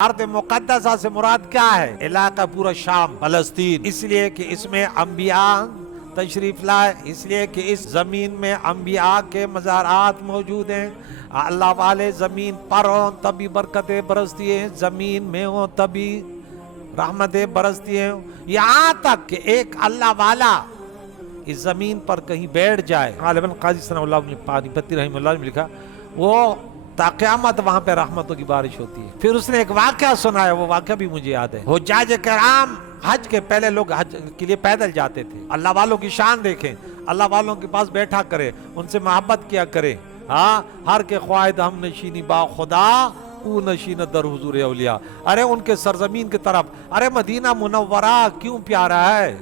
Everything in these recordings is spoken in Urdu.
ارض مقدسہ سے مراد کیا ہے؟ علاقہ پورا شام، فلسطین، اس لیے کہ اس میں انبیاء تشریف لائے، اس لیے کہ اس زمین میں انبیاء کے مزارات موجود ہیں۔ اللہ والے زمین پر ہوں تبھی برکتیں برستی ہیں، زمین میں ہوں تبھی رحمتیں برستی ہیں۔ یہاں تک کہ ایک اللہ والا اس زمین پر کہیں بیٹھ جائے، غالباً قاضی ثناء اللہ پانی پتی رحمہ اللہ نے لکھا، وہ تا قیامت وہاں پہ رحمتوں کی بارش ہوتی ہے۔ پھر اس نے ایک واقعہ سنایا، وہ واقعہ بھی مجھے یاد ہے۔ حجاج کرام حج کے پہلے لوگ حج کے لیے پیدل جاتے تھے۔ اللہ والوں کی شان دیکھیں، اللہ والوں کے پاس بیٹھا کرے، ان سے محبت کیا کرے۔ ہاں، ہر کے خواہد ہم نشینی با خدا، او نشین در حضور اولیاء۔ ارے ان کے سرزمین کی طرف، ارے مدینہ منورہ کیوں پیارا ہے؟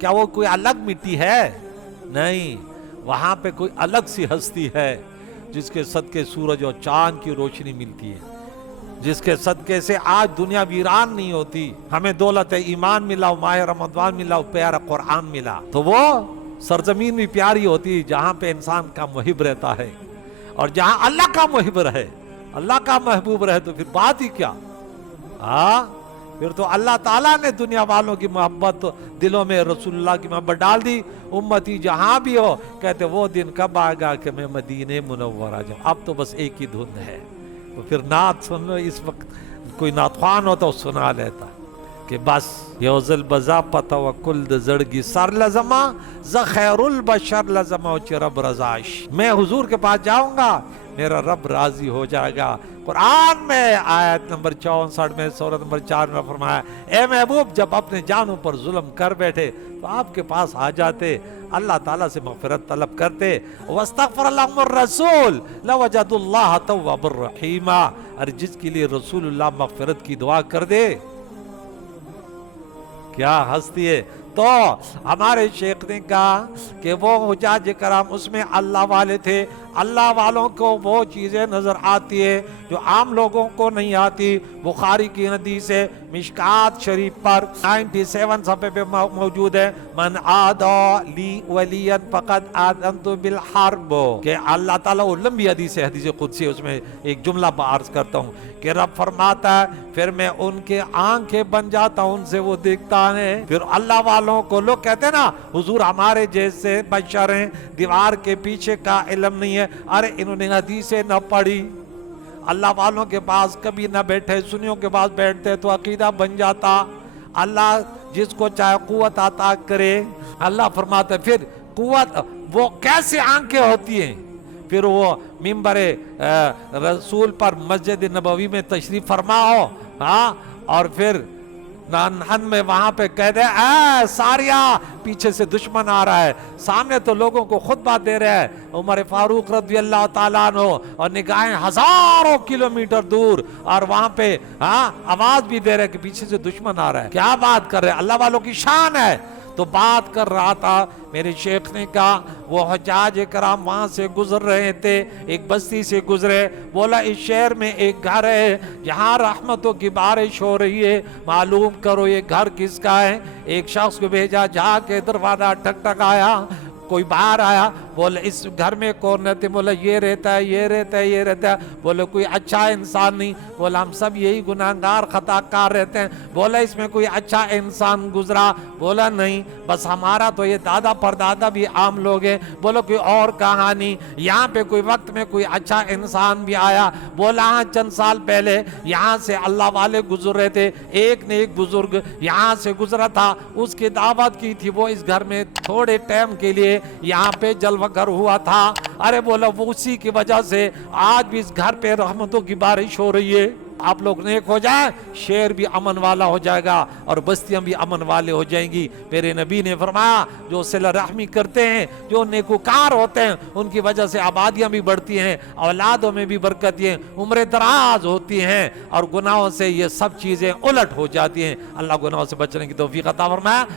کیا وہ کوئی الگ مٹی ہے؟ نہیں، وہاں پہ کوئی الگ سی ہستی ہے جس کے صدقے سورج اور چاند کی روشنی ملتی ہے، جس کے صدقے سے آج دنیا ویران نہیں ہوتی۔ ہمیں دولت ایمان ملا، ماہ رمضان ملا، پیارا قرآن ملا، تو وہ سرزمین بھی پیاری ہوتی ہے جہاں پہ انسان کا محب رہتا ہے، اور جہاں اللہ کا محب رہے، اللہ کا محبوب رہے، تو پھر بات ہی کیا؟ پھر تو اللہ تعالیٰ نے دنیا والوں کی محبت دلوں میں رسول اللہ کی محبت ڈال دی۔ امتی جہاں بھی ہو، کہتے وہ دن کب آئے گا کہ میں مدینہ منورہ جاؤں۔ اب تو بس ایک ہی دھن ہے، تو پھر نعت سن لو۔ اس وقت کوئی نعت خوان ہوتا وہ سنا لیتا کہ بس یوزل بزا پتا و کل زڑگی سر لزما ز خیر البشر لزما چ رب رضاش۔ میں حضور کے پاس جاؤں گا، میرا رب راضی ہو جائے گا۔ قرآن میں آیت نمبر 64 میں سورۃ نمبر 4 میں فرمایا، اے محبوب جب اپنے جانوں پر ظلم کر بیٹھے تو آپ کے پاس آ جاتے، اللہ تعالیٰ سے مغفرت طلب کرتے۔ وَاسْتَغْفَرَ لَهُمُ الرَّسُولُ لَوَجَدُوا اللَّهَ تَوَّابًا رَحِيمًا۔ اور جس کے لیے رسول اللہ مغفرت کی دعا کر دے، کیا ہستی ہے۔ تو ہمارے شیخ نے کہا کہ وہ حجاج کرام اس میں اللہ والے تھے، اللہ والوں کو وہ چیزیں نظر آتی ہے جو عام لوگوں کو نہیں آتی۔ بخاری کی حدیث ہے، مشکات شریف پر 97 صفحے پہ موجود ہے، من عادا لی ولیا فقد آذنت بالحرب، کہ اللہ تعالیٰ، وہ لمبی حدیث ہے، حدیث قدسی، اس میں ایک جملہ عرض کرتا ہوں کہ رب فرماتا ہے پھر میں ان کے آنکھیں بن جاتا ہوں، ان سے وہ دیکھتا ہے۔ پھر اللہ والوں کو لوگ کہتے ہیں نا حضور ہمارے جیسے بشر ہیں، دیوار کے پیچھے کا علم نہیں ہے۔ ارے انہوں نے حدیثیں نہ پڑھی، اللہ والوں کے پاس کبھی نہ بیٹھے، سنیوں کے پاس بیٹھتے تو عقیدہ بن جاتا۔ اللہ جس کو چاہے قوت عطا کرے، اللہ فرماتا ہے پھر قوت، وہ کیسے آنکھیں ہوتی ہیں؟ پھر وہ منبر رسول پر مسجد نبوی میں تشریف فرما ہو، اور پھر نانہن میں وہاں پہ کہہ دے، اے ساریہ، پیچھے سے دشمن آ رہا ہے، سامنے تو لوگوں کو خطبہ دے رہا ہے عمر فاروق رضی اللہ تعالیٰ عنہ، اور نگاہیں ہزاروں کلومیٹر دور، اور وہاں پہ آواز بھی دے رہے کہ پیچھے سے دشمن آ رہا ہے۔ کیا بات کر رہے ہیں؟ اللہ والوں کی شان ہے۔ تو بات کر رہا تھا، میرے شیخ نے کہا وہ حجاج کرام وہاں سے گزر رہے تھے، ایک بستی سے گزرے، بولا اس شہر میں ایک گھر ہے جہاں رحمتوں کی بارش ہو رہی ہے، معلوم کرو یہ گھر کس کا ہے۔ ایک شخص کو بھیجا، جا کے دروازہ ٹک ٹک آیا، کوئی باہر آیا، بولے اس گھر میں کون رہتے؟ بولے یہ رہتا ہے، یہ رہتا ہے، یہ رہتا ہے۔ بولے کوئی اچھا انسان نہیں؟ بولا ہم سب یہی گناہگار خطا کار رہتے ہیں۔ بولا اس میں کوئی اچھا انسان گزرا؟ بولا نہیں، بس ہمارا تو یہ دادا پردادا بھی عام لوگ ہیں۔ بولا کوئی اور کہانی؟ یہاں پہ کوئی وقت میں کوئی اچھا انسان بھی آیا؟ بولا ہاں، چند سال پہلے یہاں سے اللہ والے گزر رہے تھے، ایک نے ایک بزرگ یہاں سے گزرا تھا، اس کی دعوت کی تھی، وہ اس گھر میں تھوڑے ٹائم کے لیے یہاں پہ جلوہ گر ہوا تھا۔ ارے بولا وہ اسی کی وجہ سے آج بھی اس گھر پہ رحمتوں کی بارش ہو رہی ہے۔ آپ لوگ نیک ہو جائیں، شہر بھی امن والا ہو جائے گا، اور بستیاں بھی امن والے ہو جائیں گی۔ میرے نبی نے فرمایا جو صلہ رحمی کرتے ہیں، جو نیکوکار ہوتے ہیں، ان کی وجہ سے آبادیاں بھی بڑھتی ہیں، اولادوں میں بھی برکت ہیں، عمریں دراز ہوتی ہیں، اور گناہوں سے یہ سب چیزیں الٹ ہو جاتی ہیں۔ اللہ گناہوں سے بچنے کی توفیق عطا فرمائے۔